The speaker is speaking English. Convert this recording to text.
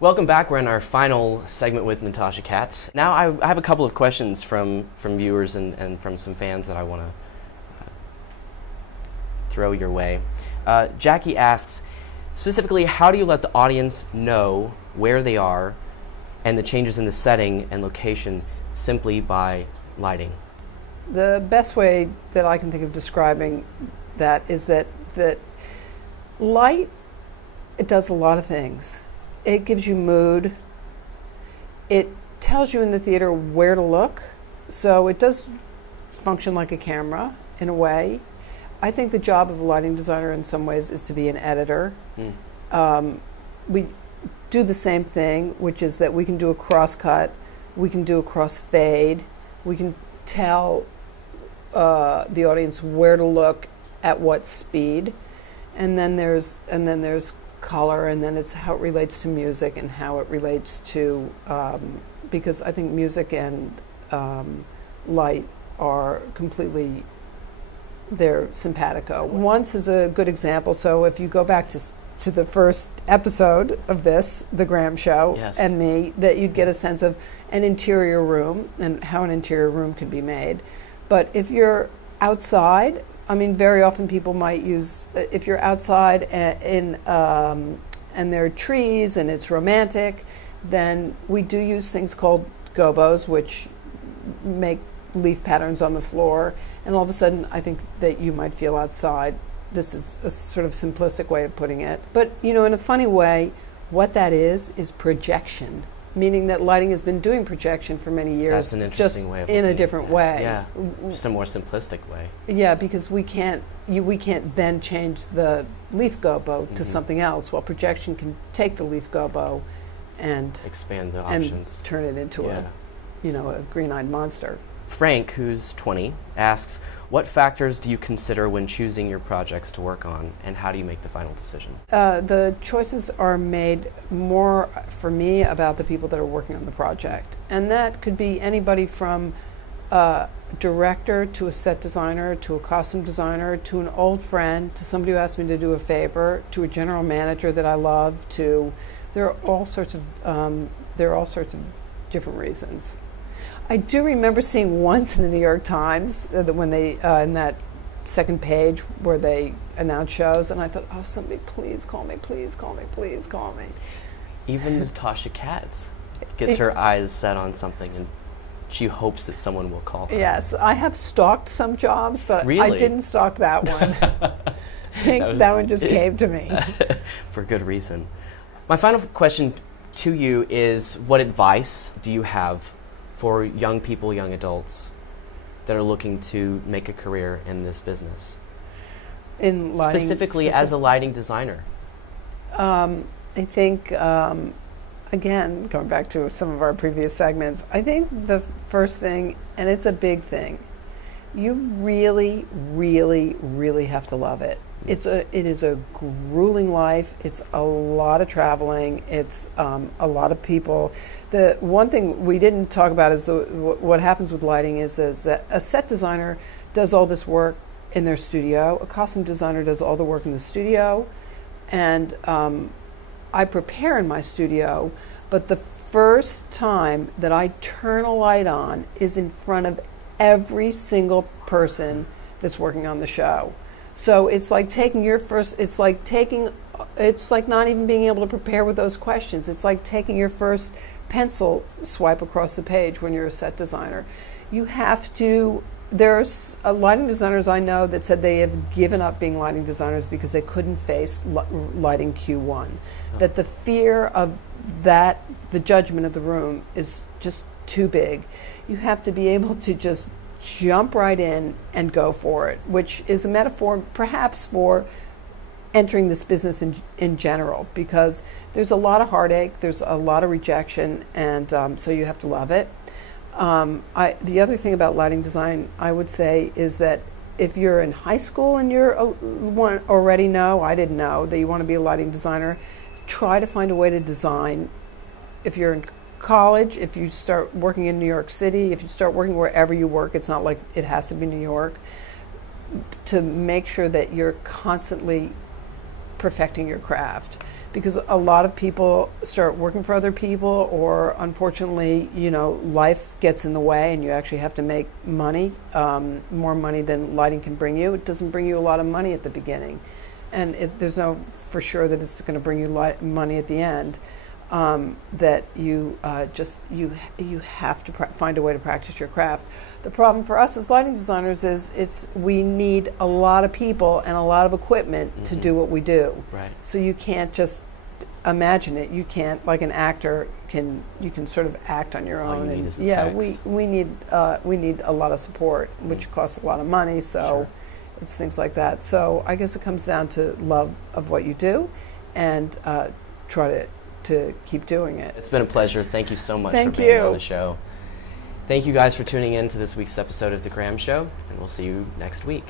Welcome back. We're in our final segment with Natasha Katz. Now I have a couple of questions from viewers and from some fans that I want to throw your way. Jackie asks, specifically, how do you let the audience know where they are and the changes in the setting and location simply by lighting? The best way that I can think of describing that is that light, it does a lot of things. It gives you mood. It tells you in the theater where to look. So it does function like a camera in a way. I think the job of a lighting designer in some ways is to be an editor. We do the same thing, which is that we can do a crosscut, we can do a crossfade, we can tell the audience where to look at what speed, and then there's color, and then it's how it relates to music and how it relates to because I think music and light are completely, they're simpatico. Once is a good example. So if you go back to the first episode of this, The Graham Show, yes, and me, that you'd get a sense of an interior room and how an interior room can be made. But if you're outside, I mean, very often people might use, if you're outside and there are trees and it's romantic, then we do use things called gobos, which make leaf patterns on the floor. And all of a sudden, I think that you might feel outside. This is a sort of simplistic way of putting it. But, you know, in a funny way, what that is projection. Meaning that lighting has been doing projection for many years. That's an interesting way of in a different way. Yeah, just a more simplistic way. Yeah, because we can't then change the leaf gobo to something else, while projection can take the leaf gobo and expand the options and turn it into a green-eyed monster. Frank, who's 20, asks, what factors do you consider when choosing your projects to work on, and how do you make the final decision? The choices are made more, for me, about the people that are working on the project. And that could be anybody from a director to a set designer to a costume designer to an old friend to somebody who asked me to do a favor to a general manager that I love to, there are all sorts of different reasons. I do remember seeing once in the New York Times that when they, in that second page where they announce shows, and I thought, oh, somebody please call me, please call me, please call me. Even Natasha Katz gets her eyes set on something, and she hopes that someone will call her. Yes, I have stalked some jobs, but really? I didn't stalk that one. I think that one just came to me. For good reason. My final question to you is, what advice do you have for young people, young adults that are looking to make a career in this business? In lighting, specifically as a lighting designer? I think, again, going back to some of our previous segments, I think the first thing, and it's a big thing, you really, really, really have to love it. It is a grueling life. It's a lot of traveling. It's a lot of people. The one thing we didn't talk about is what happens with lighting is that a set designer does all this work in their studio. A costume designer does all the work in the studio. And I prepare in my studio, but the first time that I turn a light on is in front of every single person that's working on the show. So it's like taking your first, it's like not even being able to prepare with those questions. It's like taking your first pencil swipe across the page when you're a set designer. You have to, there's lighting designers I know that said they have given up being lighting designers because they couldn't face lighting Q1. Oh. That the fear of that, the judgment of the room is just too big. You have to be able to just jump right in and go for it, which is a metaphor perhaps for entering this business in general, because there's a lot of heartache, there's a lot of rejection, and so you have to love it. The other thing about lighting design, I would say, is that if you're in high school and you're already know, I didn't know, that you want to be a lighting designer, try to find a way to design. If you're in college, if you start working in New York City, if you start working wherever you work, it's not like it has to be New York, to make sure that you're constantly perfecting your craft. Because a lot of people start working for other people, or unfortunately, life gets in the way and you actually have to make money, more money than lighting can bring you. It doesn't bring you a lot of money at the beginning. And there's no for sure that it's going to bring you money at the end. That you have to find a way to practice your craft. The problem for us as lighting designers is we need a lot of people and a lot of equipment to do what we do. Right. So you can't just imagine it. You can't, like an actor you can sort of act on your own. All you need is the yeah, text. we need a lot of support, which costs a lot of money. So Sure. it's things like that. So I guess it comes down to love of what you do, and try to keep doing it. It's been a pleasure. Thank you so much Thank for being you. on the show. Thank you guys for tuning in to this week's episode of The Graham Show, and we'll see you next week.